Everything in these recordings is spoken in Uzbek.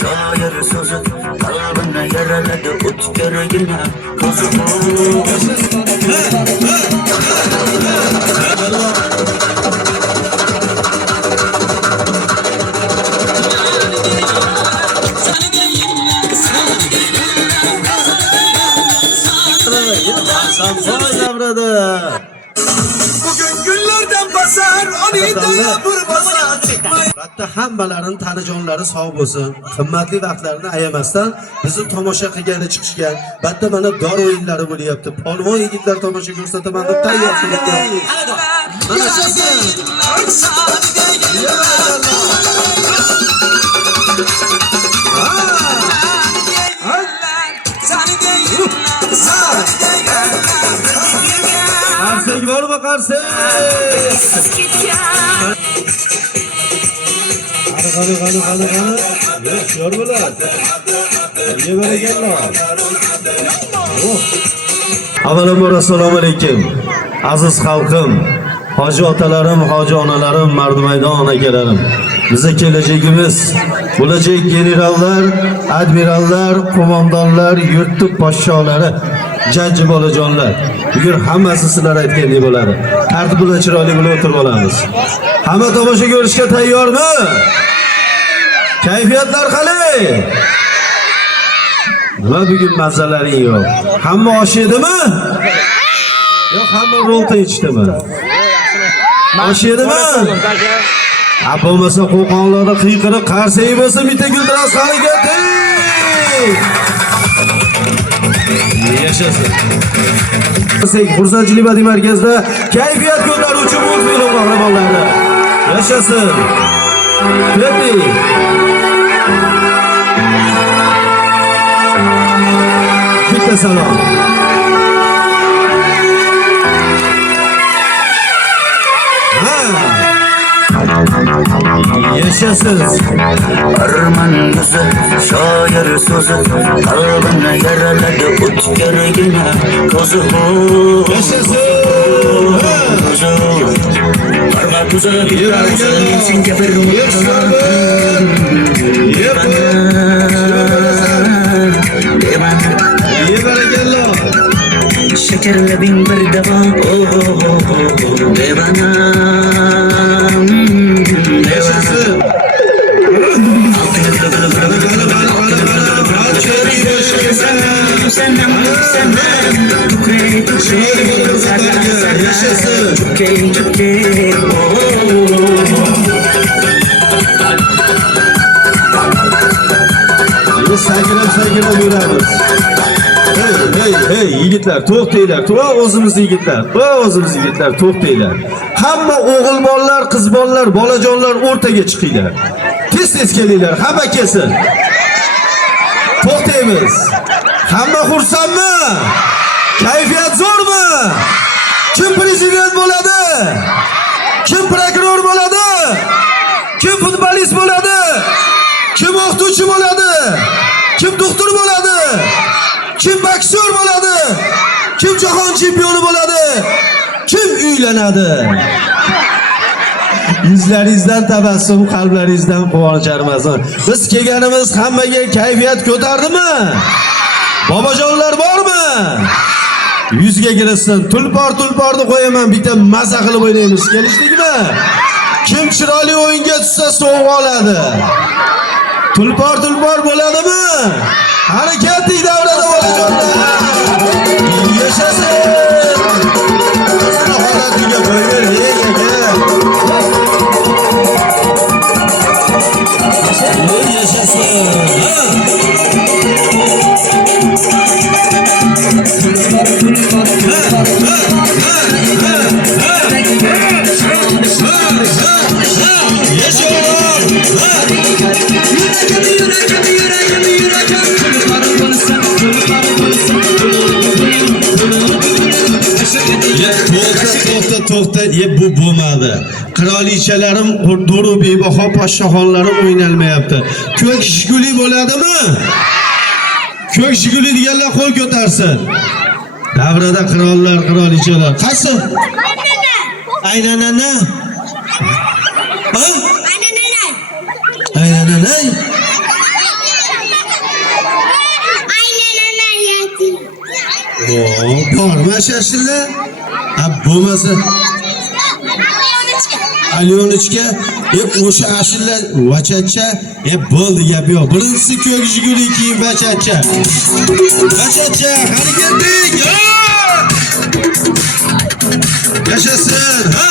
shoir so'zi qalbimni yaraladi o'tkargina ko'zi Bugün günlerden basar, aniden yağmur basar. Hatta hammalarini tanijonlari sog' bo'lsin. Qimmatli vaqtlarini ayamasdan bizni tomosha qilgani chiqishgan. Batta mana dor o'yinlari bo'lyapti. Polvon yigitlar tomosha ko'rsataman deb tayyor qilibdi. Mana shunday. Qarsek bormi qarsek? Qani. Yo'q bo'ladi. Yevaganlar. Avvalambor assalomu alaykum. Aziz xalqim, hoji otalarim, hoji onalarim, mardumaydon akalarim. Bizning kelajagimiz, bo'lajak generallar, admirallar, qo'mondonlar, yurtni podsholari, jajji bolajonlar. Bugun hammasi sizlar aytgandek bo'ladi. Tartib bilan chiroyli bo'lib o'tirib olamiz. Hamma tomosha ko'rishga tayyormi? Kayfiyatlar qalay? Nima bugun mazalaring yo'q? Hamma osh yedimi? Yo'q, hamma rolta ichdimi? Osh yedimi? Bo'lmasa qo'qonlarda qiyqirib qarsak bo'lsa bitta guldiraz harakati. Yashasın. Xursandchilik badiiy markazida kayfiyat ko'taruvchi multfilm qahramonlari. Yashasın. Happy. Bitta salom. Yaşasın. arman yuzi shoir so'zi qalbimni yaraladi o'tkargina ko'zi Yaşasın. Parma ko'zi senga bir şeker labing bir davo devana Yaşasın. Biz saygılab yuramiz. Hey yigitlar, to'xtanglar. O'zimiz yigitlar. O'zimiz yigitlar, to'xtanglar. Hamma o'g'ilmonlar, qizmonlar, bolajonlar o'rtaga chiqinglar. Tez kelinglar, hamma kelsin. To'xtaymiz. Hamma xursandmi? Kayfiyat zo'rmi? Kim prezident bo'ladi? Kim prokuror bo'ladi? Kim futbolist bo'ladi? Kim o'qituvchi bo'ladi? Kim doktor bo'ladi? Kim boksyor bo'ladi? Kim jahon chempioni bo'ladi? Kim uylanadi? Yuzlaringizdan tabassum, qalblaringizdan quvonch armasin. Biz kelganimiz hammaga kayfiyat ko'tardimi? Bobojonlar bormi? Yuzga kirsin. Tulporni qo'yaman, bitta maza qilib o'ynaymiz. Kelishdikmi? Kim chiroyli o'yinga tushsa sovg'a oladi. Tulpor bo'ladimi? Harakatli davrada bolajonlar. Yashasın. Holatga qo'yver, to'xta, bu bo'lmadi. Qirolichalarim, Qurdoru bebaho podshohonlarim o'ynalmayapti. Ko'k shiguli bo'ladimi? Ko'k shiguli deganlar qo'l ko'tarsin. Davrada qirollar, qirolichalar. Qaysi? Aynanana. Ha? Aynanana. Borma shashillar. Bo'lmasa Alyonichka, o'sha ashilla vachacha, bo'ldi gap yo'q. Birinchisi ko'k jiguli, keyin vachacha. Vachacha, qani keldik. Yashasin, ha.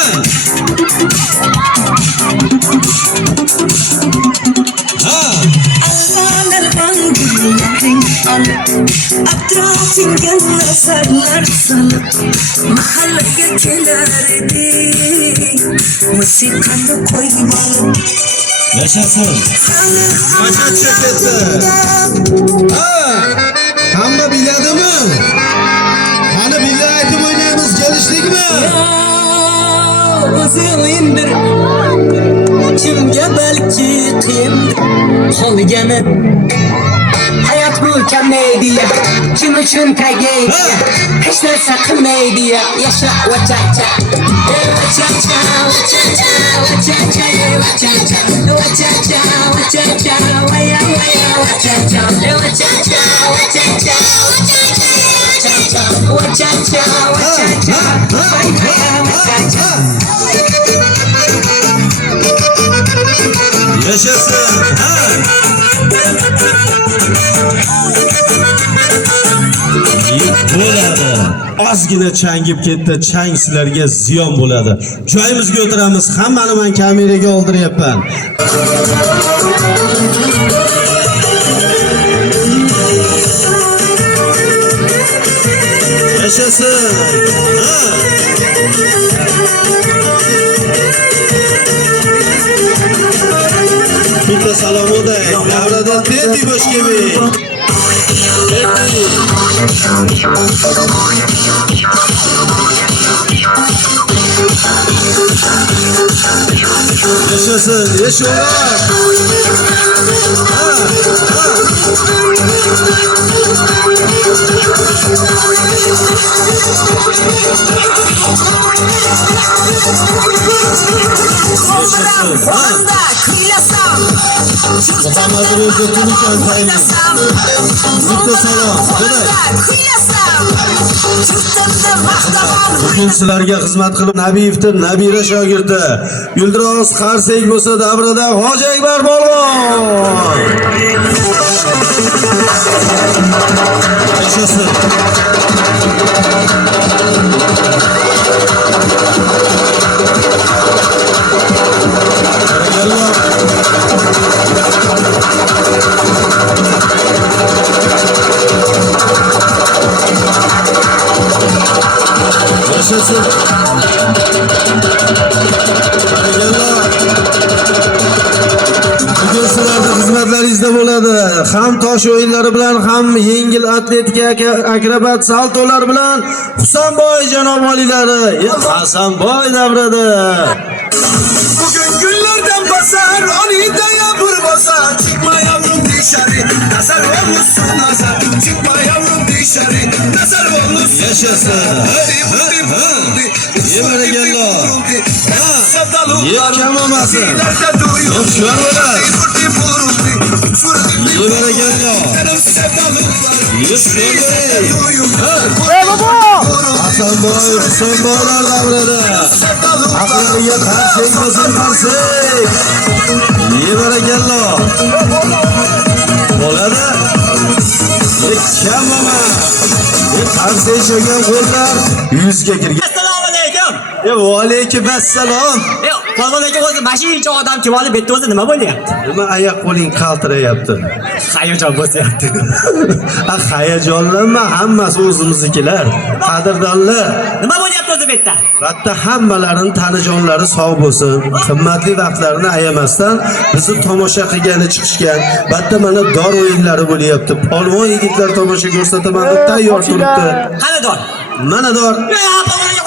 Atrofingga nazarlar solib mahallaga kelar eding musiqani qo'yib olib Yashasin. Vachacha ketdi. Hamma biladimi? Qani birga aytib o'ynaymiz, kelishdikmi? o'zingdir kimga balki qiyin qolgani hayot bu komediya kim uchun tragediya hech narsa qilmaydi yasha vachacha vachacha vachacha vachacha vachacha vachacha vachacha vaya vaya vachacha vachacha vachacha vachacha vachacha vachacha Yashasin. Bo'ladi. Ozgina changib ketdi, chang sizlarga ziyon bo'ladi. Joyimizga o'tiramiz, hammani men kameraga oldiryapman. Yashasin. Bitta salom o'day. Davrada tedi bosh kelmay. Yashasin, yashasin. Muhammad'ın özürlüğünü kentayını. Bitta salom. Bugün sizlarga xizmat qilib Nabiyevdir, nabira shogirdi. Yuldiroz qarsak bo'lsa davrida Hoji Akbar Polvon. Yashasin. Yashasin. Bugun sizlarda xizmatlaringizda bo'ladi. Ham tosh o'yinlari bilan, ham yengil atletika, akrobat saltolar bilan Husanboy janob oliylari, Hasanboy davrada. Bugün günlerden basar, onidaya bir basar. Çıkma yavrum dışarı, nazar olursun nazar. Çıkma yavrum dışarı, nazar olursun. Yashasin. Yemere gello. Yetken olmasın. Yo'qlar bo'lar. Yemere gello. Ey baba! Hasanboy, Husanboylar davrada. Aqliga qarsak bo'lsin qarsak. Yemere gello. Bo'ladi. Yetken mama. Qarsak cho'gan qo'llar yuzga kirgan. Assalomu alaykum. Va alaykum assalom. Polvon aka o'zi mashincha odam kim olib bitta o'zi nima bo'lyapti? Nima oyoq qo'ling qaltirayapti? Hayajon bo'syapti. Hayajonlanma, hammasi o'zimiznikilar, qadrdonlar. Nima bo'lyapti o'zi bitta? Bitta hammalarini tanijonlari sog' bo'lsin, qimmatli vaqtlarini ayamasdan bizni tomosha qilgani chiqishgan. Bitta mana dor o'yinlari bo'lyapti. Polvon yigitlar tomosha ko'rsataman deb tayyor turibdi. Qani dor? Mana dor. Polvon aka,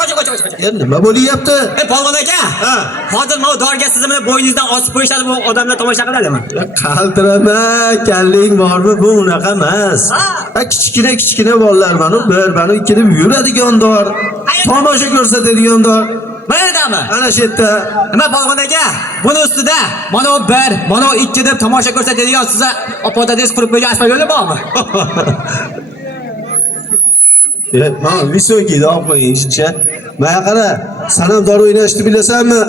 Nima bo'lyapti? Polvon aka. Ha. Hozir mana dorga sizni bilan bo'yningizdan osib qo'yishadi, bu odamlar tomosha qiladimi? Qaltirama, kalling bormi? Bu unaqa emas. Kichkina bolalar mana bir ikkini yuradigan dor. Tomosha ko'rsatadigan dor. Maydami? Ana shu yerda. Nima polvon aka? Buni ustida mana 1, mana 2 deb tomosha ko'rsatadigan sizga opodades qurib qo'ygan asfalt yo'li bormi? Ha, visokiyda olib qo'ying ishcha. Mana qara, sen ham dori o'ynashni bilasanmi?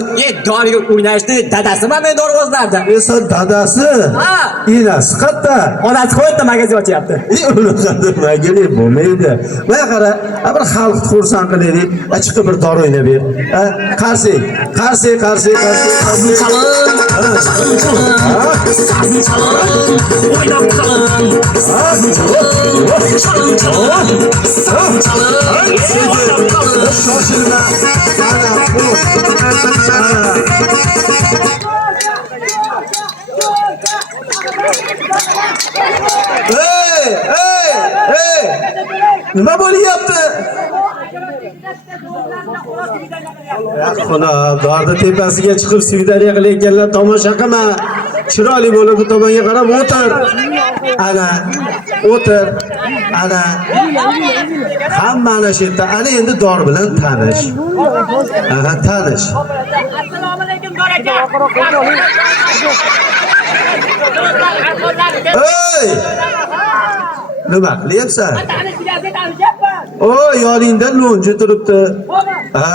Doriga o'ynashni dadasi men dorg'ozlardi. Sen dadasi? Ha. Inasi qayerda? Onasi qo'ydi magazin ochyapti. Unaqa nimagili bo'lmaydi. Mana qara, bir xalqni xursand qilaylik. Chiqib bir dori o'ynab ber. Ha, qarsi. Shoshilma. Mana bu. Hey! Nima bo'lyapti? Xona, dorda tepasiga chiqib svidaniya qilayotganlar tomosha qilma. Chiroyli bo'lib bu tomonga qarab o'tir. Ana, o'tir. Ana. Hamma ana shu yerda. Ana endi dor bilan tanish. Aha, tanish. Assalomu alaykum baraka. Hey! Nima qilyapsan? O, yoningda lo'nji turibdi. Ha.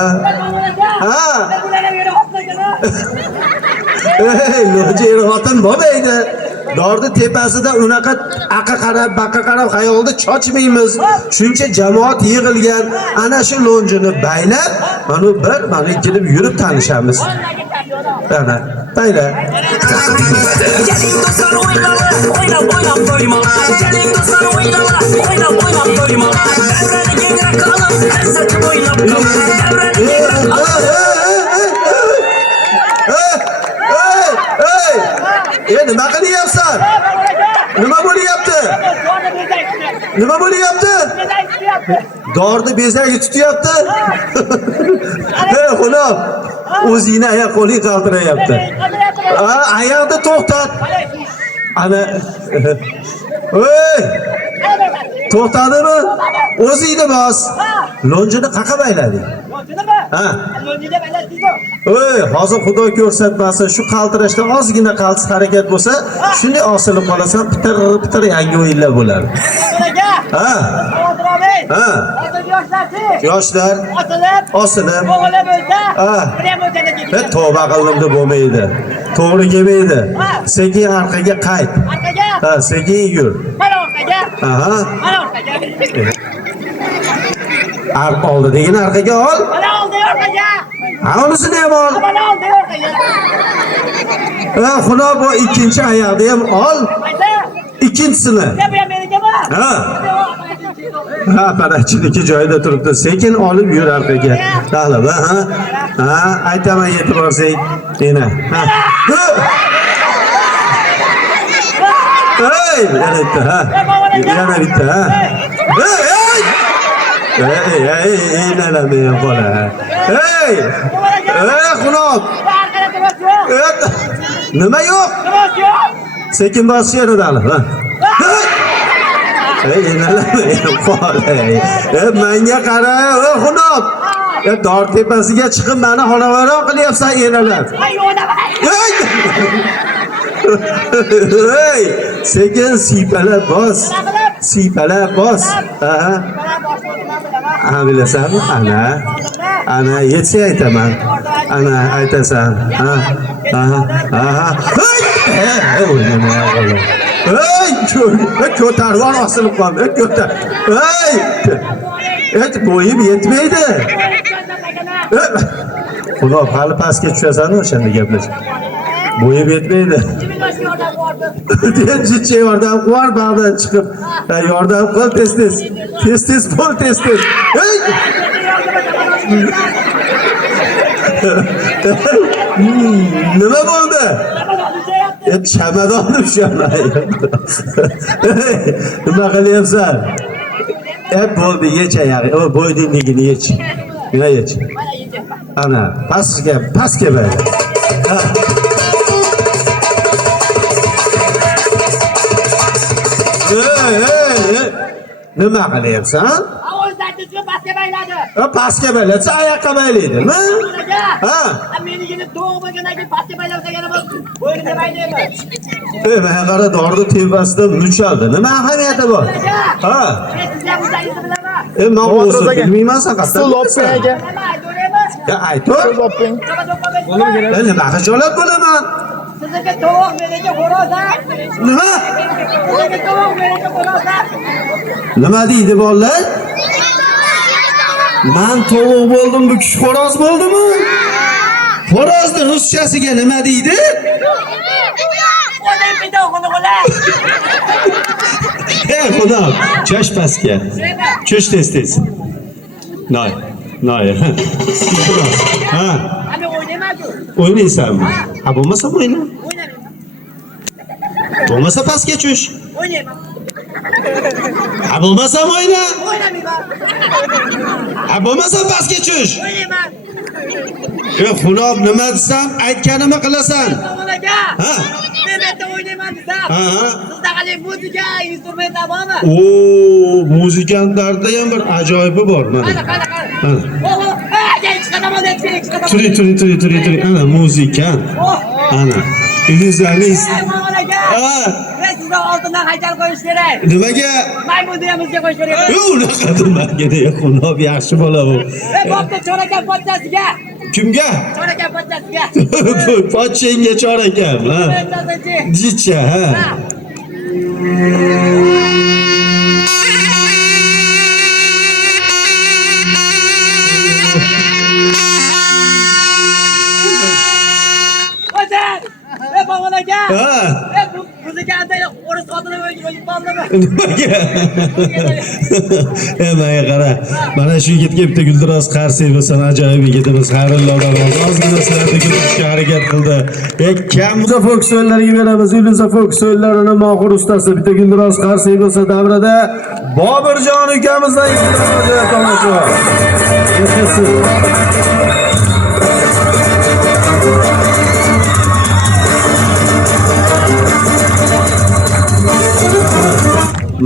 Hey, lo'nji xotin bo'lmaydi. Dorni tepasida unaqa aqa qarab, baqa qarab xayolda chochmaymiz. Shuncha jamoat yig'ilgan. Ana shu lo'njini baylab, mana kelib yurib tanishamiz. Ana, bayla. Keling do'stlar o'ynab to'ymalar. Keling do'stlar o'ynab to'ymalar. Davrani kengrak qilib, lazzati bo'ylab davrani Hey! Nima qilyapsan? Nima bo'lyapti? Nima bo'lyapti? Dorni bezagi tutyapti. Hey, xo'p. O'zingni oyoq qo'ling qaltirayapti. Oyoqni to'xtat. Ana. Hey! To'xtadimi? O'zingni bos. Lo'njini qaqa baylading? Ha. Ey, hozir Xudo ko'rsatmasin, shu qaltirashda ozgina qaltis harakat bo'lsa, shunday osilib qolasan, pitir yangi o'yinlar bo'ladi. Ha. Ha. Yoshlar osilib. Ha. Tavba qildim deb bo'lmaydi. To'g'ri kelmaydi. Sekin orqaga qayt. Ha, sekin yur. Aha. Oldidagini orqaga ol. Ha, unisini ham ol. Xudo bu ikkinchi oyoqni ham ol. Ikkinchisini. Ha. Ha, parachiniki joyida turibdi. Sekin olib yur orqaga. Tahlab, ha. Ha, aytaman yetib borsang. Yana. Ha. Hey, yana bitta, ha. Yana bitta, ha. Hey, nima men bola. Hey! Xunob. Nima yo'q? Sekin bos yerdan, ha. Hey, nima men bola. Menga qara, Xunob. Dor tepasiga chiqib meni xonavaro qilyapsan enalar. Hey! Sekin siypalab bos. Siypalab bos. Aha. Aha, bilasanmi? Ana yetsa aytaman. Ana aytasan. Ha. Aha. Hey! Hey! Ko'tarvon osilib qoldi. Ko'tar. Hey! Bo'yim yetmaydi. Xudo, hali pastga tushasan o'shanda gaplash. Bo'yim yetmaydi. Jicha yordam qil, bag'dan chiqib. Yordam qil tez. Tez bo'l, tez. Hey! Nima bo'ldi? Chamadonni ushlamayapti. Nima qilyapsan? Bo'ldi, yech oyog'i. Bo'ydingligini yech. Nima yech? Ana, pastga bayla. Nima qilyapsan? Pastga bayladi. Pastga baylatsa oyoqqa baylaydimi? Ha. Menigini to'g'magandan keyin pastga baylasa yana bo'ynimga baylayman. Mana qara, dorni tepasidan muchaldi. Nima ahamiyati bor? Ha. Sizlar o'zingizni bilaman. Men o'zim bilmayman sen qasam. Stol olib qo'y aka. Nima aytaveraman? Ya aytib. Stol olib qo'ying. Nima xijolat bo'laman? Sizga tovuq berishga xo'roza. Nima? Sizga tovuq berishga xo'roza. Nima deydi bolalar? Men tovuq bo'ldim, bu kishi xo'roz bo'ldimi? Xo'rozni ruschasiga nima deydi? O'zing pidog'ini qo'ylar. Ey xudo, chosh pastga. Chosh tez. Noy. Ha, Ana o'ynayman-ku. o'ynaysanmi? Ha, bo'lmasa o'yna. O'ynayman. Bo'lmasa pastga chosh. O'ynayman. Ha, bo'lmasa o'yna. O'ynamayman. Ha, bo'lmasa pastga chosh. O'ynayman. Xunob nima desam, aytganimni qilasan. O'g'il aka. Ha? Men yerda o'ynayman desam. Ha. Sizda qanday muzika, instrumentlar bormi? Oo, muzikantlarda ham bir ajoyibi bor mana. Qani. Mana. Oho, chiqadaman deb, chiqadaman. Turi. Ana muzikant. Oh. Ana. Ilizarnis. O'g'il aka. Ha. Men sizga oldindan haykal qo'yish kerak. Nimaga? Maymunni ham bizga qo'yish kerak. Unaqa demaganda Xunob yaxshi bola bu. Bo'pti, chorakan pochchasiga. Kimga? Chorakan pochchasiga. Pochchenga chor ekan, ha. Jicha, ha. Qo'ysan. O'g'il aka. Ha. Muzikantda o'ris xotini o'lib qoldimi? Nimaga? Ey qara. Mana shu yigitga bitta guldiroz qarsak bo'lsa ajoyib yigitimiz Xayrullodan ozgina sizlarga guldirishga harakat qildi. Kamza folk so'llariga beramiz. Illuza folk so'llarini mohir ustasi bitta guldiroz qarsak bo'lsa davrada Bobirjon ukamizdan guldiroz tomosha.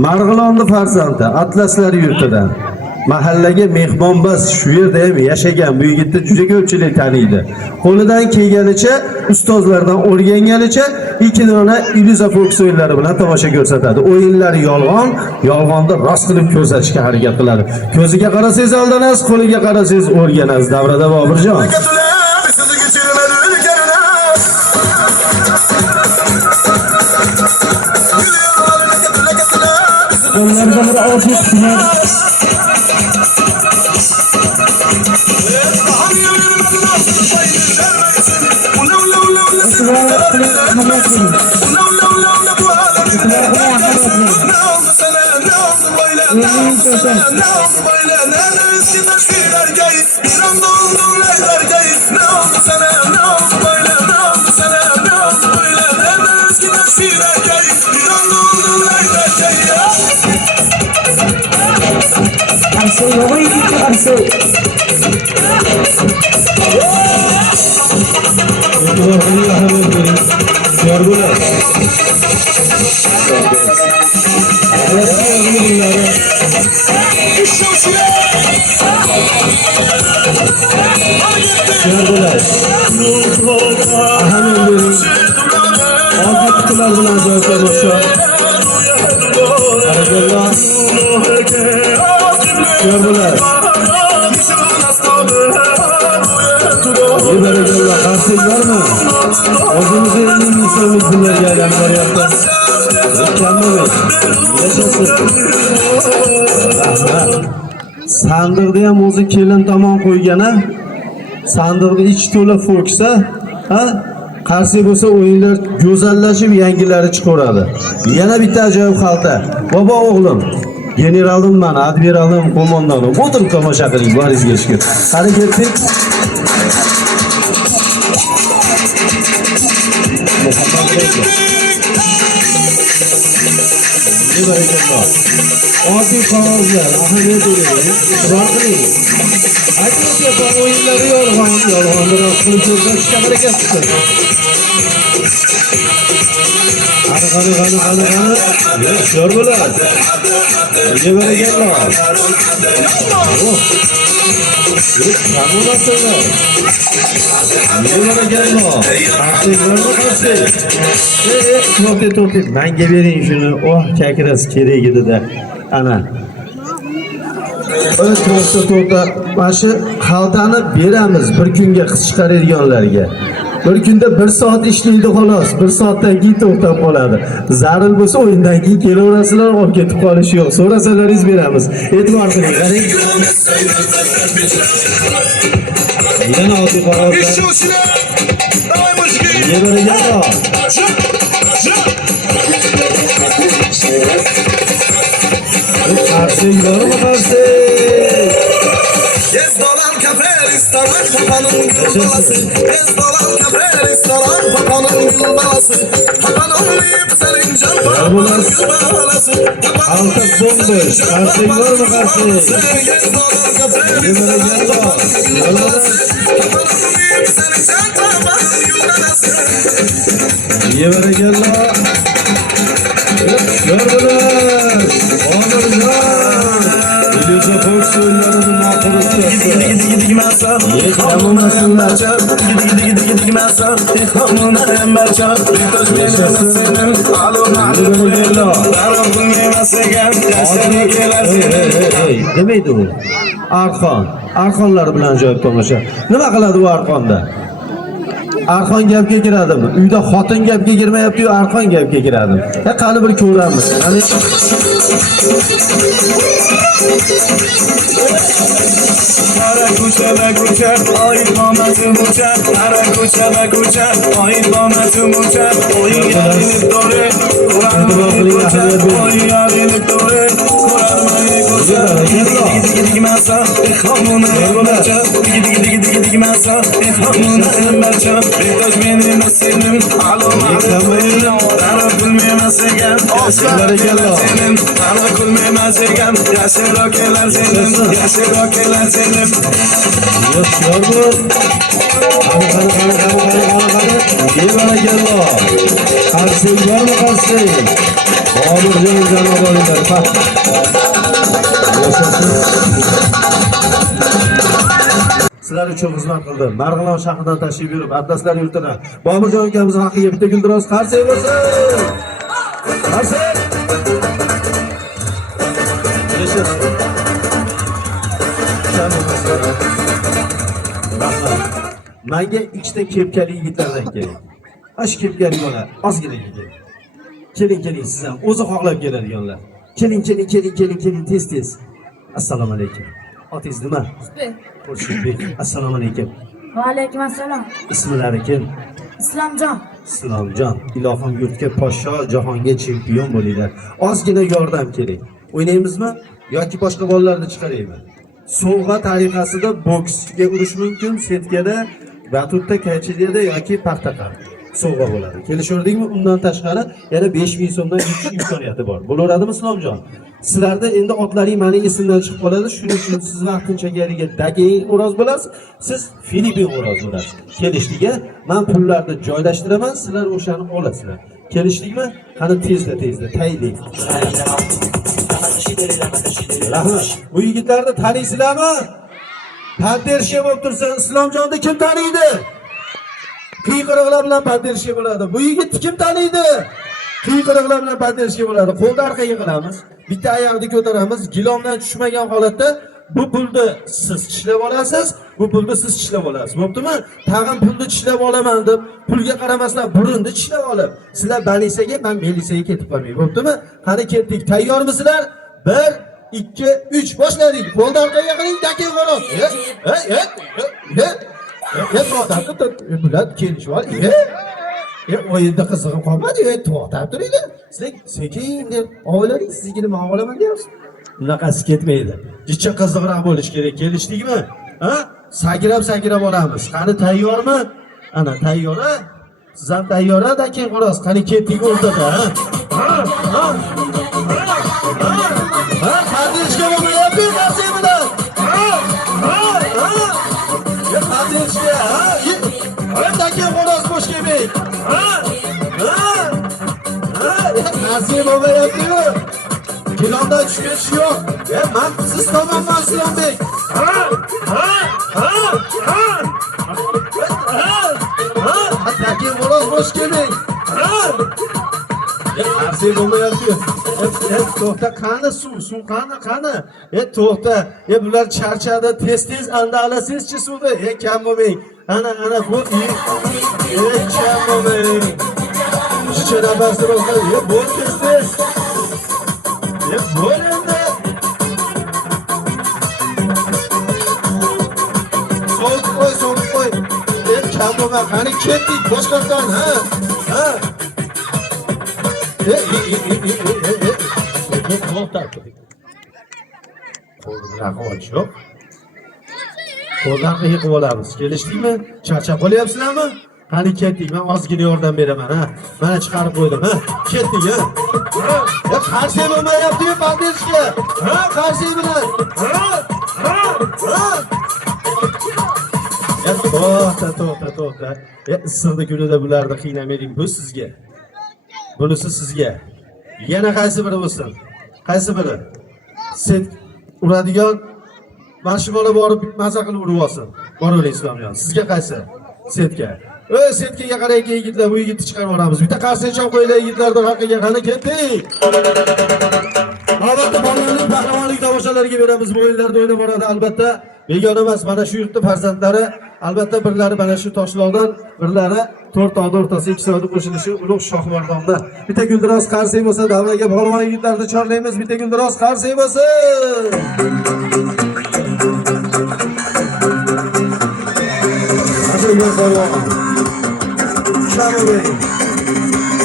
Marg'ilonni farzandi Atlaslar yurtidan mahallaga mehmonbas shu yerda ham yashagan bu yigitni juda ko'pchilik taniydi. Qo'lidan kelganicha ustozlardan o'rganganicha ikki dona Illuza folk o'yinlari bilan tomosha ko'rsatadi. O'yinlari yolg'onni rost qilib ko'rsatishga harakat qiladi. Ko'ziga qarasangiz aldanasiz, qo'liga qarasangiz o'rganasiz. Davrada Bobirjon. Onlardan bir alkış sunar. Sandiqda ham o'zi kelin tomon qo'ygana, sandiqda ichi to'la folksa, ha? Qarshi bo'lsa o'yinlar go'zallashib, yangilari chiqaradi. Yana bitta ajoyib xalta. Bobo o'g'lim, generaldim men, admiralim qo'mondonim. O'tirib tomosha qiling, varizga shukr. Qani ketdik. Oddiy qog'ozlar, ahamiyat beradi. E'tibor qiling. Aytmoqchi, o'yinlari yolg'onni rost qilib ko'rsatishga harakat qildi. Qani. Yo'q bo'ladi. Nega beraganlar? Oh. Qamoqdalar. Nega beraganlar? To'xta. Menga bering shuni. Oh, kakirasi kerak edi-da. Ana. to'xta. Mana shu xaltani beramiz bir kunga qiz chiqaradiganlarga. Bir kunda 1 soat ishlaydi xolos. 1 soatdan keyin to'xtab qoladi. Zarur bo'lsa o'yindan keyin kelaverasizlar, olib ketib qolish yo'q. So'rasalaringiz beramiz. E'tibor qiling. Qarang. Yana oddiy qaror. Yevaraga. Qarshi yorma qarshi. Ezdolan kaperistolan papanın gülbalası. Ezdolan kaperistolan papanın gülbalası. Papanın yiyip senin can papanın gülbalası. Altı bomboş. Karşı yorma karşı. Ezdolan kaperistolan papanın gülbalası. Papanın yiyip senin can papanın gülbalası. Yevaraga. Yormalar. Onurcan. Biliyorsa boks oyunlarının mahvolası. Demaydi u. Arqonlar bilan joyib tomosha. Nima qiladi u arqonda? Arqon gapga kiradimi? Uyda xotin gapga kirmayapti-yu, arqon gapga kiradimi? Qani bir ko'ramiz. Qani Ara ko'cha, oy qomatim uçar. Ara ko'cha, oy qomatim uçar. Oy yarilib to'ri, qo'rarmay ko'cha. Oy yarilib to'ri, qo'rarmay ko'cha. Digmasa, xomuna bo'lacha. Digmasa, xomuna bo'lacha. Betosh meni nasilim, alomatim. Ara bilmaymas ekan, oslarga kelar. Ara kulmaymas ekan, yashirroq kelar senim. Yashirroq kelar senim. Yorgur. Yevaraga. Qarshi yorma qarshi. Onurjon janoblarilar. Sizlar uchun xizmat qildim. Marg'ilon shahridan tashrif buyurib, Atlaslar yurtini Boburjon akamiz haqiga bitta guldiroz qarshi bo'lsin. Qarshi. Menga ikkita kepkali yigitlardan kerak. Ash kepkali bola, ozgina yigit. Keling, siz ham o'zi xohlab keladiganlar. Keling, tez. Assalomu alaykum. Otingiz nima? Xurshidbek. Assalomu alaykum. Va alaykum assalom. Ismlari kim? Islomjon. Ilohim yurtga podsho, jahonga chempion bo'linglar. Ozgina yordam kerak. O'ynaymizmi yoki boshqa bolalarni chiqaraymi? Sovg'a tariqasida boksga urish mumkin, setkada, batutda, kaychiliyada yoki paxtaqar. Sovg'a bo'ladi. Kelishordingmi? Undan tashqari yana 5000 so'mdan yukish imkoniyati bor. Bo'laveradimi Islomjon? Sizlarda endi otlaring meni esimdan chiqib qoladi. Shuning uchun siz vaqtinchagariga Dagey o'roz bo'lasiz, siz Filippin o'roz bo'lasiz. Kelishdikmi? Men pullarni joylashtiraman, sizlar o'shani olasizlar. Kelishdikmi? Qani tezda taylik. Rahmat. Bu yigitlarni taniysizlarmi? Paddershga bo'lib tursa, Islomjonni kim taniydi? Qiyqiriqlar bilan paddershga bo'ladi. Bu yigitni kim taniydi? Qiyqiriqlar bilan paddershga bo'ladi. Qo'lni orqaga qilamiz. Bitta oyoqni ko'taramiz. Gilomdan tushmagan holatda bu pulni siz tishlab olasiz, bu pulni siz tishlab olasiz. Bo'ptimi? Tag'in pulni tishlab olaman deb, pulga qaramasdan burunni tishlab olib, sizlar balisaga, men milisaga ketib qolmay. Bo'ptimi? Qani ketdik. Tayyormisizlar? 1 2 3 boshladik. Qo'lni orqaga qiling, daqiq qo'roq. Bular kelishib o'yinda qizig'im qolmadi. To'xtab turinglar. Sizlar sekin deb ovlaring, sizga nima olaman deyapsiz? Bunaqasi ketmaydi. Jicha qiziqroq bo'lish kerak. Kelishdikmi? Ha? Sakrab olamiz. Qani tayyormi? Ana tayyor. Siz ham tayyor-da keyin xolos. Qani ketdik o'rtada, ha? Qadishga bo'lmayapti, qarshi bilan. Qadishga, keyin xolos bosh kelmay. Qadishga bo'lmayapti-ku. Gilomdan tushganish yo'q. Men siz tomonman Islombek. Keyin xolos bosh kelmay. Karşı olmayapti. To'xta, qani suv qani? To'xta. Bular charchadi, tez andalasingiz-chi suvni. Kam bo'lmang. Ana bu. Kam bo'lmang. Ichida bastirozda. Bo'l tez. Bo'l endi. So'q qo'y. Kam bo'lma. Qani ketdik boshqatdan, ha? Qo'ldan yiqib olamiz. Kelishdikmi? Charchab qolyapsizlarmi? Qani ketdik. Men ozgina yordam beraman, ha. Mana chiqarib qo'ydim, ha. Ketdik, ha. Qarshi bo'lmayapti-yu bandishga. Ha, qarshi bilan. To'xta. Issiqda kunida bularni qiynamaylik. Bu sizga. Bunisi sizga. Yana qaysi biri bo'lsin? Qaysi biri? Sen uradigan mana shu bola borib maza qilib urib olsin. Boravering Islomjon. Sizga qaysi? Setga. Setga qarayki yigitlar, bu yigitni chiqarib olamiz. Bitta qarshi chop qo'ylar yigitlardan haqqiga qani ketdik. Albatta bolalarning pahlavonlik tomoshalariga beramiz. Bu o'yinlarda o'ynab boradi albatta. Begona emas, mana shu yurtning farzandlari. Albatta birlari mana shu toshloqdan, birlari to'rt tog'da o'rtasi ikki soatda qo'shilishi ulug' Shohmardonda. Bitta guldiroz qarsak bo'lsa, davraga polvon yigitlarni chorlaymiz. Bitta guldiroz qarsak bo'lsin. Hazırlar polvon. Shamo'bek.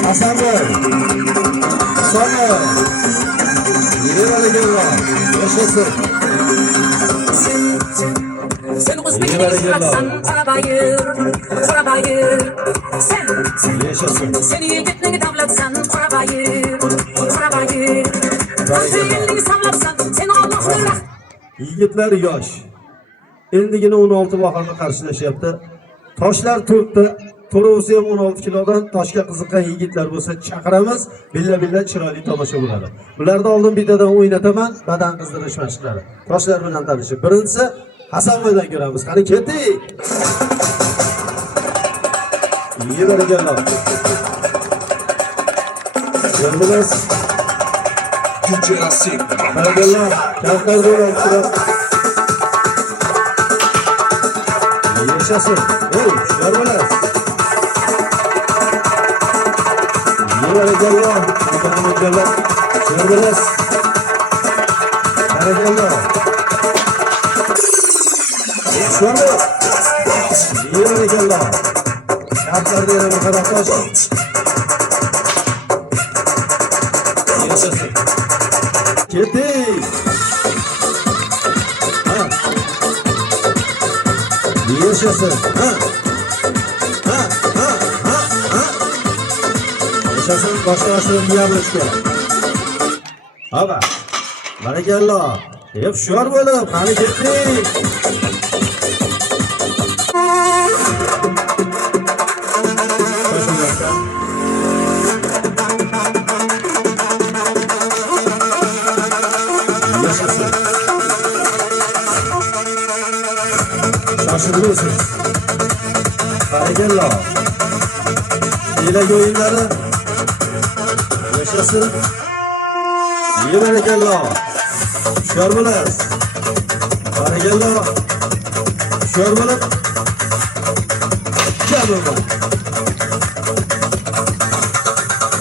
Hasanboy. Sonya. Yevaragellar. Yaşasın. Sen O'zbekiston bıraksan Qorabayir. Seni yigitning davlatsan Qorabayir. Sen savlabsan, sen Allohning rahmati. Yigitlar yosh. Endigina 16 bahorda qarshilashyapti. Toshlar turibdi. To'g'risi ham 16 kilodan toshga qiziqqan yigitlar bo'lsa chaqiramiz. Billa chiroyli tomosha bo'ladi. Bularni oldin bittadan o'ynataman, badan qizdirish mashqlari. Toshlar bilan tanishib. Birinchisi Hasanboydan ko'ramiz. Qani ketdik. Yevaragellar. Yevaragellar. Gücerasik. Yevaragellar. Kavkaz bo'lar. Yaşasın. Şunlar bana. Yevaragellar. Yevaragellar. Şunlar bana. Yevaragellar. Şunlar bana. Yevaragellar. Kavkaz bo'lar arkadaşlar. Yaşasın. Kettik. Yaşasın. Yaşasın. Başlaşın diyebilirsin. Ama. Barakallah. Hep şuar böyle. Hani gittik. Yaşasın. Şaşırıyorsunuz. Barakallah. İlek oyunları. Yaşasın. Yevaragellar. Şorbalar. Barakallah. Şorbalar. Kelinglar.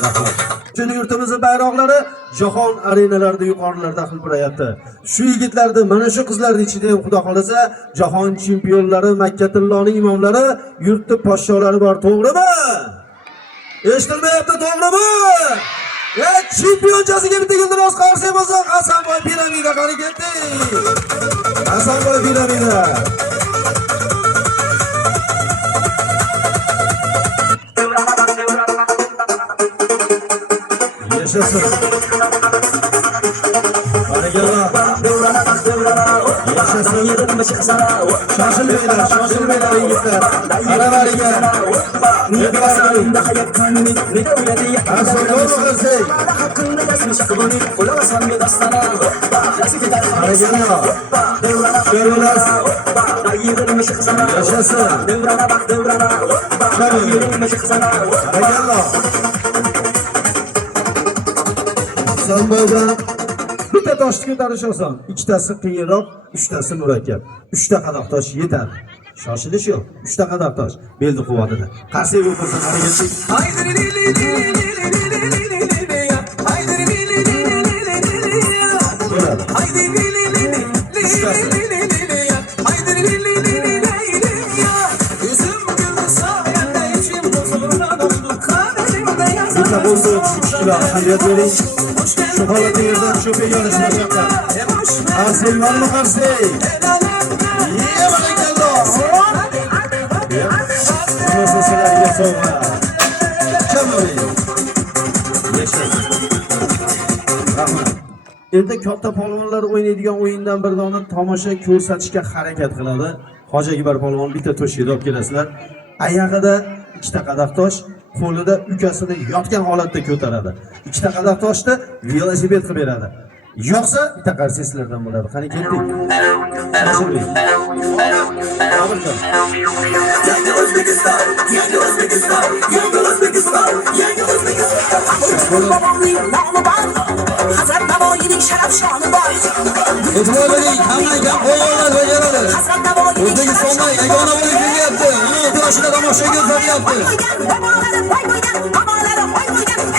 Rahmat. Chunki yurtimizning bayroqlari jahon arenalarida yuqorilarda hilpirayapti. Shu yigitlarni, mana shu qizlarning ichida ham xudo xolasa jahon chempionlari, Makkatullohning imomlari, yurtning podsholari bor, to'g'rimi? Eshitilmayapti, to'g'rimi? Chempionchasiga bitta guldiroz qarsak bo'lsa, Hasanboy piramida qani ketdi. Hasanboy piramida. Yaşasın. Barakallah. Yaşasın. Şaşılmaylar yigitlar. Aravariga. Yaşasın. Barakallah. Hasanboydan bitta toshni ko'tarish oson. Ikkitasi qiyinroq, uchtasi murakkab. 3 ta qadoq tosh yetadi. Shoshilish yo'q. 3 ta qadoq tosh beldi quvvatida. Qarsiy bo'lsa harakatli. Bitta bo'lsa 3 kilo ahamiyat bering. Shu holatda yerdan cho'pga yarashmasaklar. Qarsiy bormi qarsiy? Sizlarga sovg'a. Kamoli. Rahmat. Endi katta polvonlar o'ynaydigan o'yindan bir dona tomosha ko'rsatishga harakat qiladi. Hoji Akbar polvon bitta to'shida olib kelasizlar. Oyog'ida 2 ta qadoq tosh, qo'lida ukasini yotgan holatda ko'taradi. 2 ta qadoq toshni velosiped qilib beradi. Yo'qsa bitta qarsiy sizlardan bo'ladi. Qani ketdik. Yangi O'zbekiston, yangi O'zbekiston, yangi O'zbekiston, yangi O'zbekiston. Babamning nomi bor, Hazrat Navoiyning sharaf shoni bor. E'tibor bering, hammaga qo'yinglar bajaradi. Hazrat Navoiyning O'zbekistonda yagona bo'lib kelyapti. 16 yoshida tomoshaga o'tyapti.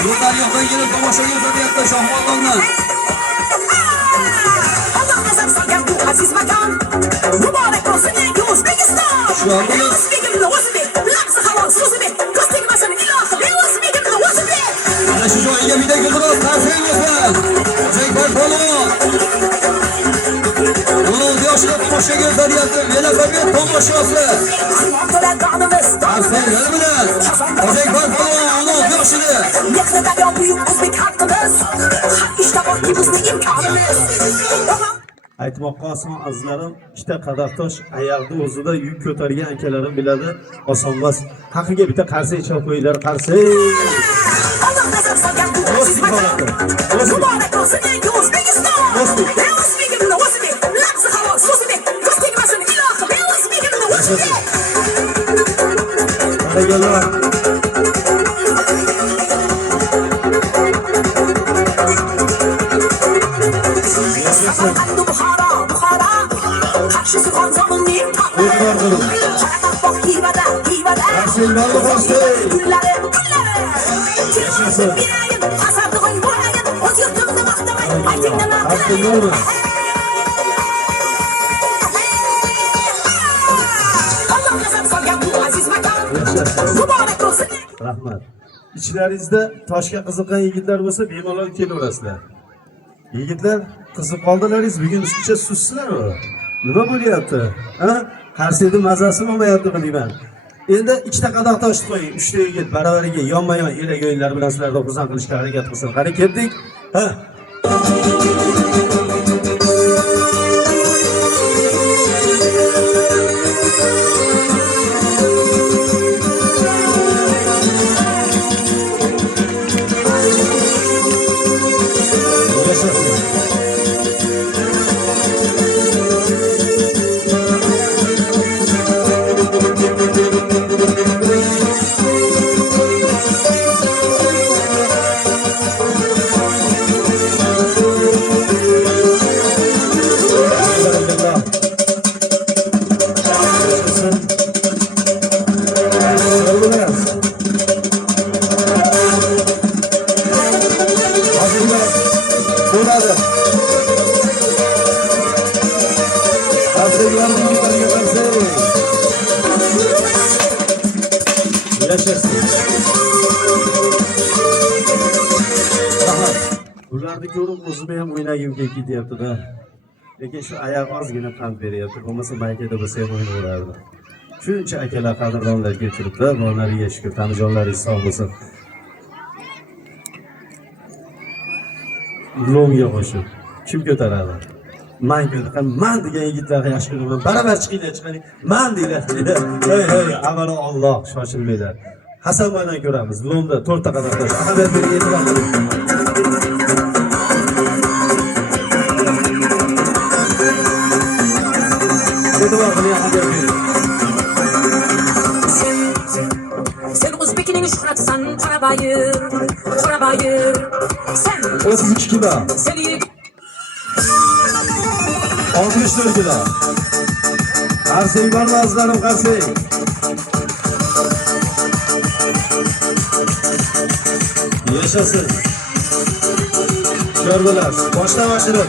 Yurtlar yoqdan kelib tomoshaga o'tyapti Shohmondan. Aziz makon, muborak bo'lsin yangi O'zbekiston. Shularni O'zbegimni o'zbek, labzi halol so'zibek, ko'z tegmasin ilohi, men o'zbegimni o'zbek. ana shu joyiga bitta guldiroz qarsiy bo'lsin. Zekbar polvon. 16 yoshida tomoshaga o'tyapti. Velosiped tomoshasi. Qarsiy bilan Zekbar polvon 16 yoshida. Mehnatda yo buyuk o'zbek xalqimiz, har ishda borki bizning imkonimiz. Aytmoqqa oson azizlarim, 2 ta qadoq tosh oyoqda o'zida yuk ko'targan akalarim biladi, oson emas. Haqiga bitta qarsiy chop qo'yinglar, qarsiy. Alloh nasib qilgan bu aziz makon. Muborak bo'lsin yangi O'zbekiston. Men o'zbegimni o'zbek, labzi halol so'zibek, ko'z tegmasin ilohi, men o'zbegimni o'zbek. Qaraganlar. Samarqand, Buxoro, qarshisi Xonzominning tog'i. Qarabog' hiyvada. Qarsiy bormi qarsiy? Gullari. Hasadlig'ing bo'lmagan, o'z yurtimni maqtamay, ayting nima Qarsiy qilay. bormi? Alloh nasib qilgan bu aziz makon. Muborak bo'lsin. Rahmat. Ichlaringizda toshga qiziqqan yigitlar bo'lsa, bemalol kelaverasizlar. Yigitlar, qiziq qoldilaringiz, bugun ustida sussizlar-ku. Nima bo'lyapti? Ha? Qarsiyda mazasi bo'lmayapti bilayman. Endi 2 ta qadoq tosh qo'ying, 3 ta yigit baravariga yonma-yon elak o'yinlar bilan sizlarni xursand qilishga harakat qilsin. Qani ketdik? Ha? Ularni ko'rib o'zim ham o'ynagim kelib ketyapti-da. Lekin shu oyoq ozgina pand beryapti. Bo'lmasa maykada bo'lsa ham o'ynayverardi. Shuncha akalar qadrdonlar keltiribdi. Bolariga shukr, tanijonlaringiz sog' bo'lsin. Lomga qo'shib kim ko'taradi? Man ko'taradi. Man degan yigitlarga yaxshi ko'raman. Baravar chiqinglar, chiqing. Man deylar. Hey, avvalo Alloh, shoshilmanglar. Hasanboydan ko'ramiz. Lomda 4 ta qadar tosh. Ahamiyat bering, e'tibor bering. E'tibor qiling, ahamiyat bering. Sen o'zbekning shuhratisan, Qorabayir. Sen 33 kilo. 64 kilo. Qarsak bormi azizlarim, qarsak? Yashasın. Ko'rdilar. Boshdan oshirib.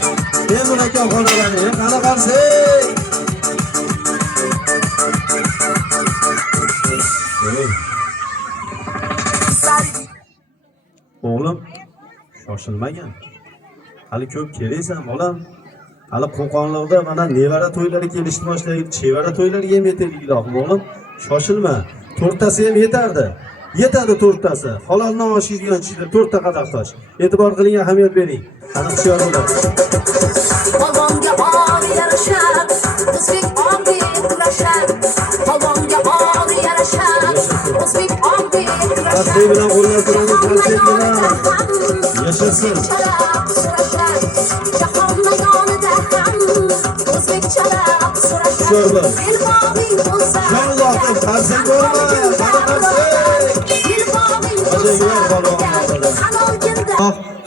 Men bunaqa xonalarni, qani qarsak? Oğlum, shoshilmagan. Hali ko'p kelaysan, bolam. Hali Qo'qonlarda mana nevara to'ylari kelishni boshlaydi. Chevara to'ylariga ham yetadigiroq, oğlum. Shoshilma. To'rttasi ham yetardi. Yetadi to'rttasi. Haloldan oshirgan ichida to'rtta qadoq tosh. E'tibor qiling, ahamiyat bering. Qani hushyor bo'ling. Polvonga ol yarashar, o'zbek oldi kurashar. Polvonga ol yarashar, o'zbek oldi kurashar. Qat'iy bilan qo'llab-quvvatlaymiz, qat'iy bilan. Yashasın. Jahon maydonida ham o'zbekchalar surashar. Sho'rba. Ilmoving bo'lsa, Sho'rloqib qarsak bo'lma, qani qarsak. ilmoving bo'lsa,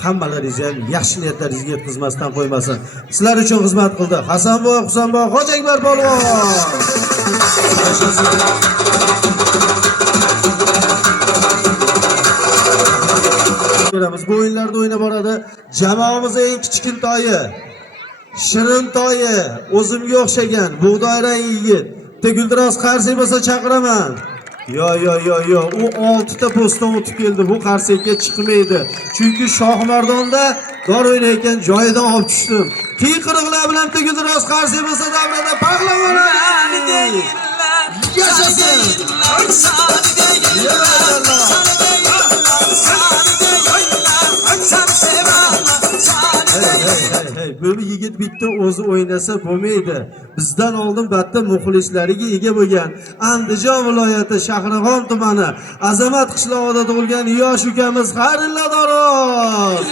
Hammalaringiz ham yaxshi niyatlaringizga yetkazmasdan qo'ymasin. Sizlar uchun xizmat qildi. Hasanboy, Husanboy, Hoji Akbar polvon. Bu o'yinlarda o'ynab boradi. Jamoamizning eng kichkintoyi, shirintoyi, o'zimga o'xshagan bug'doyrang yigit. Bitta Guldiroz qarsak bo'lsa chaqiraman. Yo, u 6 ta postdan o'tib keldi. Bu qarsakka chiqmaydi. Chunki Shohmardonda dor o'ynayotgan joyidan olib tushdim. Qiyqiriqlar bilan bitta Guldiroz qarsak bo'lsa davrada pahlavon. Yashasın. Hey, bu yigit bitta o'zi o'ynasa bo'lmaydi. Bizdan oldin batta muxlislariga ega bo'lgan Andijon viloyati Shahrixon tumani Azamat qishlog'ida tug'ilgan yosh ukamiz Harilla Doroz.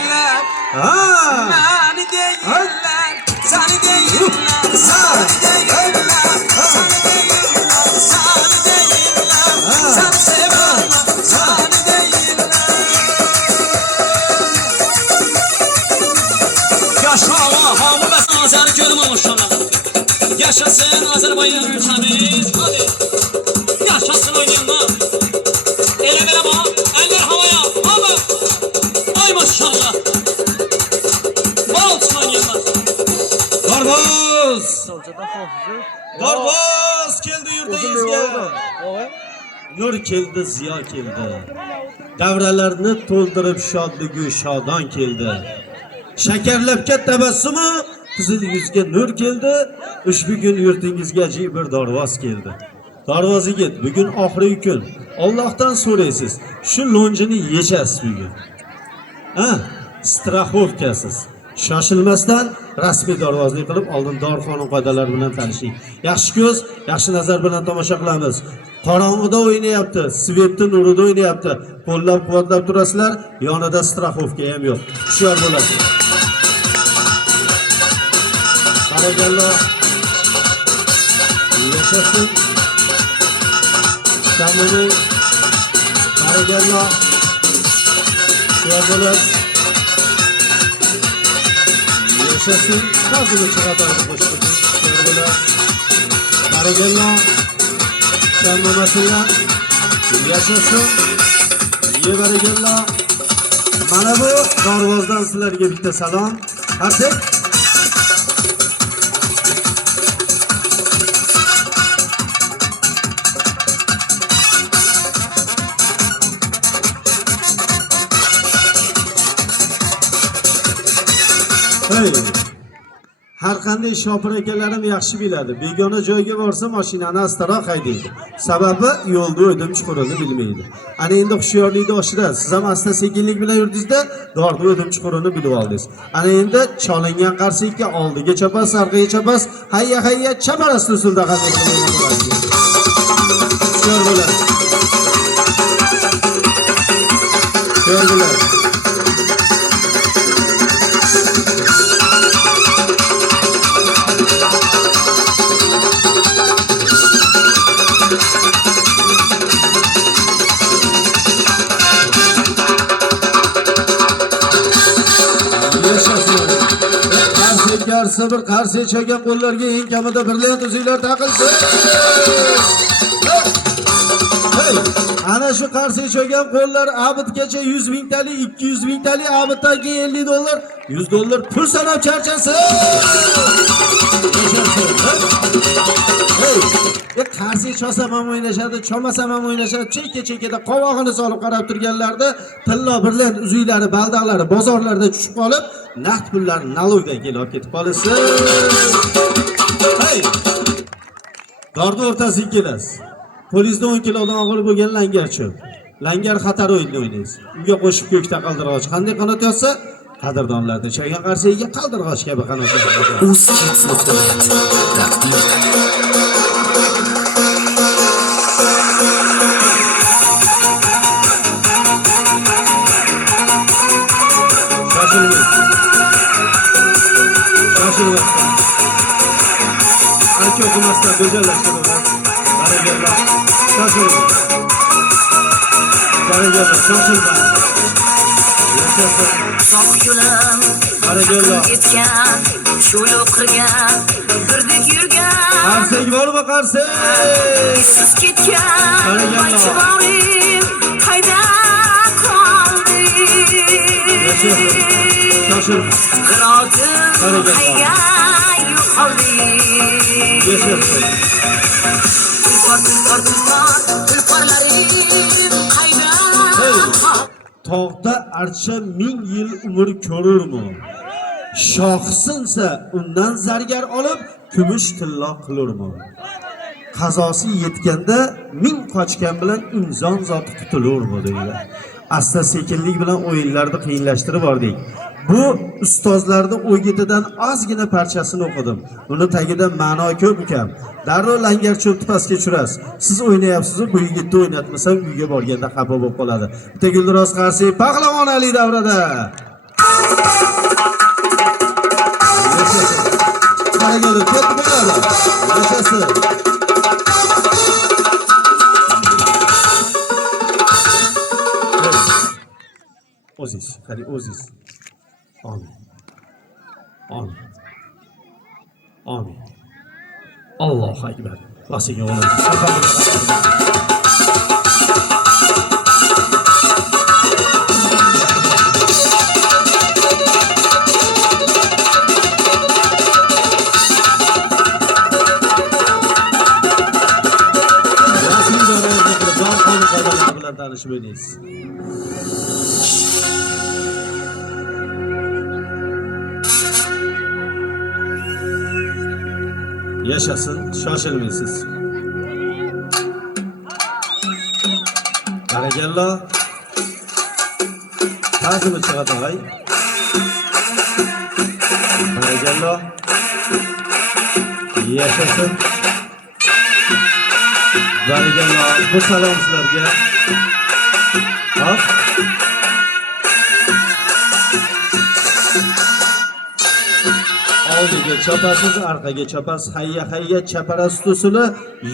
Yaşasın Azerbaycan ülkemiz, hadi. Yaşasın oynayanlar. Ele bele bak, eller havaya, hava. Ay maşallah. Bal olsun oynayanlar. Darboz! Darboz keldi yurtingizga. Nur keldi, ziyo keldi. Davralarni to'ldirib shodligu shodon keldi. Shakarlabga tabassumi qizil yuzga nur keldi. Ushbu kun yurtingizga ajib bir darvoz keldi. Darvoz yigit, bugun oxirgi kun. Allohdan so'raysiz. Shu lonjini yechasiz bugun. Straxovkasiz. Shoshilmasdan rasmiy darvozlik qilib oldin dor qonun qoidalari bilan tanishing. Yaxshi ko'z, yaxshi nazar bilan tomosha qilamiz. Qorong'ida o'ynayapti, svetni nurida o'ynayapti. Qo'llab-quvvatlab turasizlar, yonida straxovka ham yo'q. Hushyor bo'lasiz. Barakalloh. Yashasın. Şamını. Barakalloh. Hushyor bo'lasiz. Yashasın. Qazini chiqaradi qo'shib. Hushyor bo'lasiz. Barakalloh. Shammamasizlar. Yashasın. Barakalloh. Mana bu Dorvozdan sizlarga bitta salom. Qarsak. Hey. Har qanday shopir akalarim yaxshi biladi. Begona joyga borsa mashinani astaroq haydaydi. Sababi yo'lda o'ydim chuqurini bilmaydi. Ana endi hushyorlikni oshirasiz. Siz ham asta sekinlik bilan yurdingizda, dorda o'ydim chuqurini bilib oldingiz. Ana endi cholingan qarsakka oldiga chapasiz, orqaga chapasiz. Hayya, chaparasiz usulda qanday qilmaydi. Hushyor bo'lasiz. Hushyor bo'lasiz. Tashqarisi bir qarshi chagan qo'llarga eng kamida brilliant uzuklar taqilsin. Hey, ana shu qarshi chagan qo'llar abidgacha 100 ming talik, 200 ming talik, abiddan keyin $50, $100 pul sanab charchasin. Qarshi chosam ham o'ynashadi, chomasam ham o'ynashadi. Chekka-chekkada qovog'ini solib qarab turganlarda tilla brilliant uzuklari, baldaqlari bozorlarda tushib qolib, naqd pullarni nalogdan kelib olib ketib qolasiz. Hey! Dorni o'rtasiga kelasiz. Qo'lingizda 10 kilodan og'ir bo'lgan langarchi. Langar xatar o'yinini o'ynaysiz. Unga qo'shib ko'kda qaldirg'och qanday qanot yozsa, qadrdonlarda chagan qarsiga qaldirg'och kabi qanot yozadi. Uzkids.net taqdim Shoshilmasdan. Ancha o'qimasdan go'jallashtirib. Barakalloh. Shoshilmas. Barakalloh, shoshilmas. Yashasın. Soq yo'lim Barakalloh. ketgan, shu yo'l qirgan, birdek yurgan. Qarsak bormi, qarsak? Siz ketgan, Barakalloh. aytvoring, qayda qoldi? Shoshilmas. Qirotim Barakalloh. qayga yo'qoldi? Yashasın. Tulporlarim qayda Hey. qoldi? Tog'da archa 1000 yil umr ko'rurmi? Shohsinsa undan zargar olib, kumush tillo qilurmi? Qazosi yetganda 1000 qochgan bilan inson zoti tutulurmi deydi. Asta sekinlik bilan o'yinlarni qiyinlashtirib bordik. Bu ustozlarning o'gitidan ozgina parchasini o'qidim. Uni tagida ma'no ko'p ekan. Darrov langar cho'pni pastga tushirasiz. Siz o'ynayapsiz, bu yigitni o'ynatmasam uyga borganda xafa bo'lib qoladi. Bitta Guldiroz Qarsiy Pahlavon Ali davrada. Qaragali ketib bo'ladi. Yashasın. Oziz, qani Oziz. Amin. Amin. Amin. Allohu akbar. Vasiga olam. bilan tanishib o'ynaysiz. Yashasın, shoshilmaysiz. Barakalloh. Ta'zim chiqadi og'ay. Barakalloh. Yashasın. Barakalloh. Bu salom sizlarga. Hop. Oldiga chopasiz, orqaga chopasiz, hayya hayya chaparas usuli,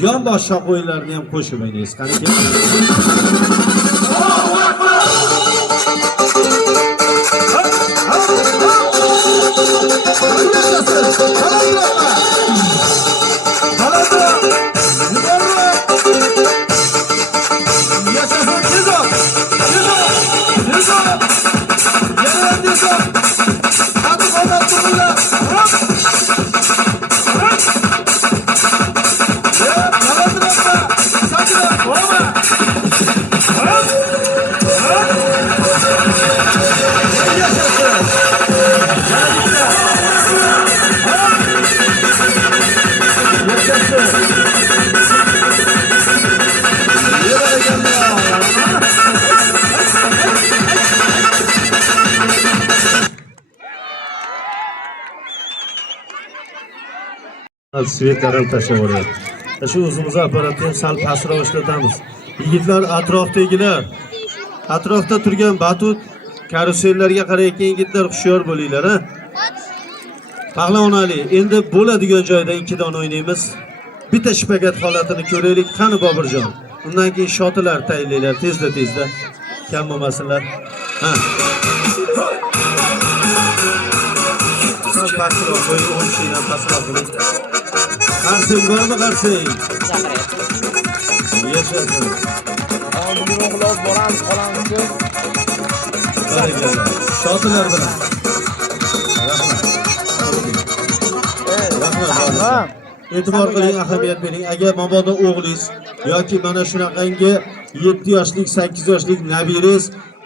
yon boshqa o'yinlarni ham qo'shib o'ynaysiz. Qani kel. Svetlarini tashlab yuboryapti. Shu o'zimizni apparatni ham sal pastroq ishlatamiz. Yigitlar, atrofdagilar, atrofda turgan batut, karusellarga qarayotgan yigitlar hushyor bo'linglar, ha. Pahlavon Ali, endi bo'ladigan joyda ikkidan o'ynaymiz. Bitta shpagat holatini ko'raylik, qani Bobirjon. Undan keyin shotilar tayinlaylar tezda. Kam bo'lmasinlar. Ha. sal pastroq qo'ying, 10 kishidan pastroq qiling. Qarsing bormi, qarsing? Yashasın. Barikalla. Shotilar bilan. Rahmat. E'tibor qiling, ahamiyat bering. Agar mabodo o'g'lingiz yoki mana shunaqangi 7 yoshlik, 8 yoshlik nabirangiz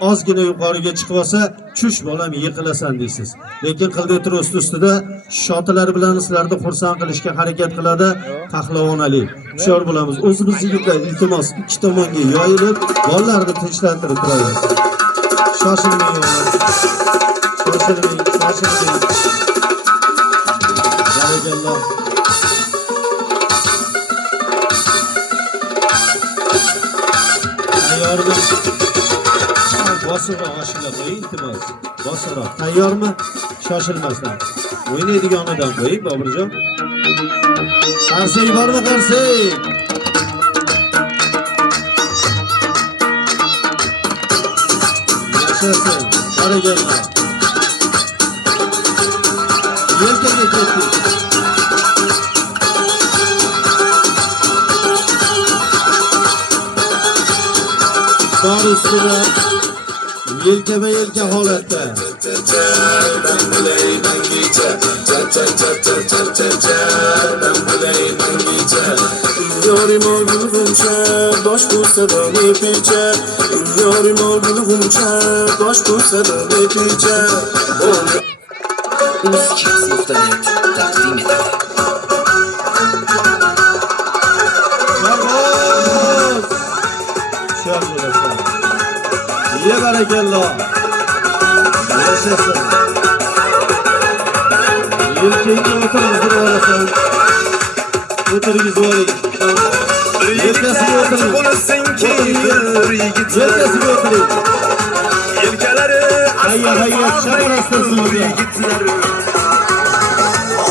ozgina yuqoriga chiqib olsa, "Chush bolam, yiqilasan" deysiz. Lekin qildi tur ustida shotilar bilan sizlarni xursand qilishga harakat qiladi, qahlavonali. Hushyor bo'lamiz. O'zimiz yigitlar iltimos ikki tomonga yoyilib, bolalarni tinchlantirib turaylik. Shoshilmang o'g'lim. Shoshilmang. Barakalloh. Tayyormi? Bosibroq oshila qo'ying, iltimos. Bosibroq. Tayyormi? Shoshilmasdan. O'ynaydiganidan qo'ying, Boburjon. Qarsing bormi, qarsing? Yashasın. Barakalloh. Yelkaga ketdik. Star ustida yelkama yelka holatda. Yorim o'g'limcha, bosh bo'lsa do'nepicha. Yorim o'g'limcha, bosh bo'lsa do'nepicha. Musikiz.net taqdim etadi. Ye barakalloh. Yashasın. Yelkangga o'tirgizib olasan. O'tirgizib oling. Yelkasiga o'tiring. Yelkasiga o'tiring. Yelkalari Hayya, shaharastasizlar.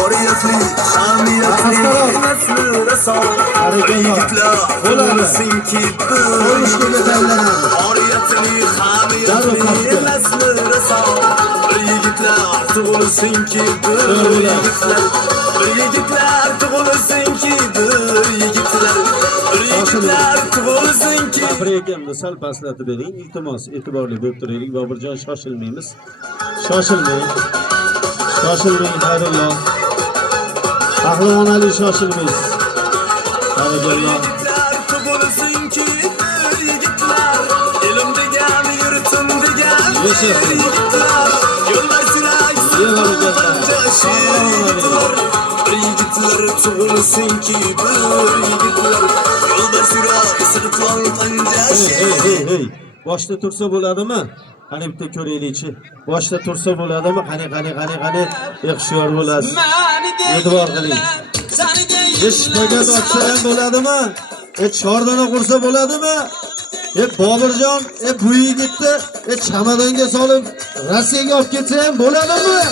oriyatli, hamiyatli, naslida sog'lom yigitlar bo'lsinki Qo'yishga tayyorlanadi. oriyatli, hamiyatli, naslida sog'lom yigitlar tug'ilsinki yigitlar tug'ilsinki yigitlar tug'ilsinki. Afrikamni sal pastlatib bering, iltimos, e'tiborli bo'lib turaylik. Boburjon, shoshilmaymiz. Shoshilmang, xayrulloh. Qahramonali shoshilmaysiz. Barakalloh. Tug'ilsinki yigitlar, ilm degan, yurtim degan Yashasın. yigitlar, yo'lda siraysin yigitlar tug'ilsinki yigitlar, yo'lda siraysin panjashi. Hey. Boshda tursa bo'ladimi? Qani bitta ko'raylikchi. Boshda tursa bo'ladimi? Qani. Yaxshiyor bo'lasiz. E'tibor qiling. Ishpaga otsa ham bo'ladimi? Chordana qursa bo'ladimi? Boburjon, bu yigitni chamadonga solib Rossiyaga olib ketsa ham bo'ladimi?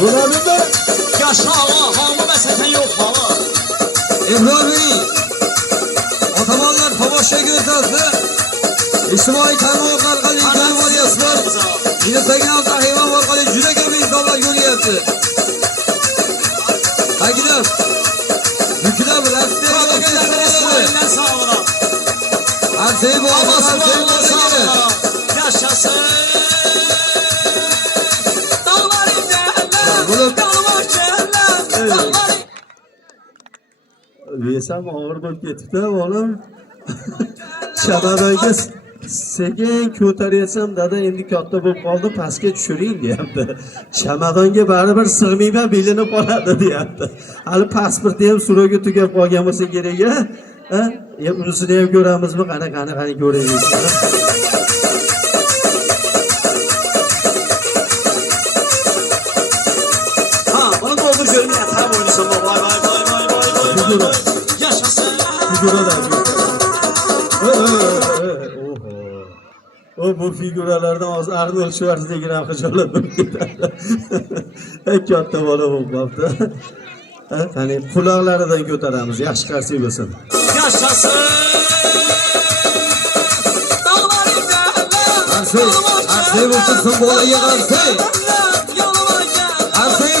Bo'ladimi? Yaşa hava, hamı məsələn yox hava. İbrahim Otomonlar tomosha ko'rsatdi. İsmoil Kamol orqali ko'ryapsizlar. Instagram sahifam orqali juda ko'p insonlar ko'ryapti. Agar yuklab Ellər sağlığa. Arsey bu Yaşasın. Dağlar indələr, dağlar kəllər, dağlar. Yesam og'ir bo'lib ketibdi, oğlum. Chamadonga sekin ko'taryapsam, dada endi katta bo'lib qoldi, pastga tushiring deyapti. Chamadonga baribir sig'mayman, bilinib qoladi deyapti. Hali pasporti ham so'rovga tugab qolgan bo'lsa kerak-a? Unisini ham ko'ramizmi? Qani ko'raylik. Ha, bunu doldur görmeye tam oynasın. Vay. Yaşasın. Bu figuralardan hozir Arnold Schwarzenegger ham xijolat bo'lib ketadi. Katta bola bo'lib qolibdi. Qani quloqlaridan ko'taramiz, yaxshi qarsak bo'lsin. Yaşasın. Dağlar indələr, Arsey bo'lsin, bola yig'arsi. Arsey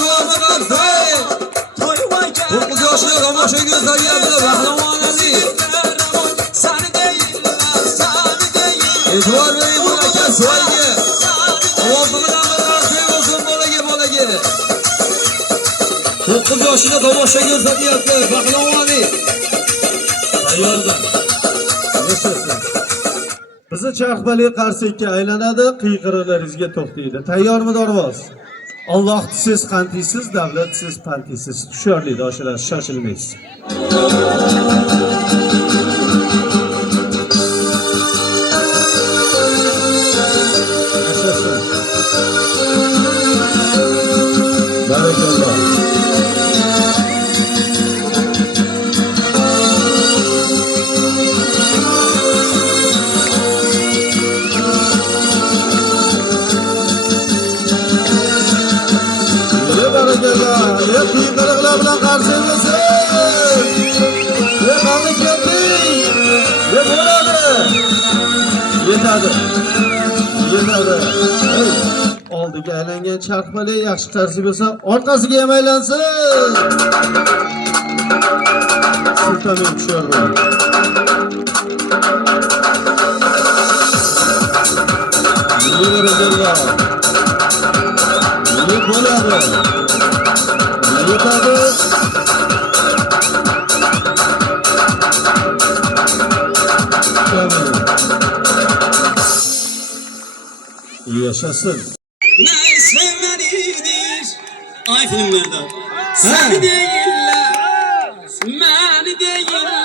Kız yoshida tomosha ko'rsatyapti. Pahlavoni. Tayyorman. Yashasın. Bizi charxbali qarsakka aylanadi, qiyqirilaringizga to'xtaydi. Tayyormi Dorvoz? Alloh siz qantisiz, davlat siz pantisiz. Hushyorli doshalar, shoshilmaysiz. Yashasın. Barakalloh. Qiyqiriqlar bilan qarshi emasın. Qani kelding. Bo'ladi. Yetadi. Oldiga aylangan charxbali yaxshi qarshi bo'lsa, orqasiga ham aylansin. Sultamim hushyor bo'ling. Barakalloh. Bo'ladi. Yetadi. Yaşasın. Neyse benidir. Ay filmlerde. Seni değiller. Beni değiller.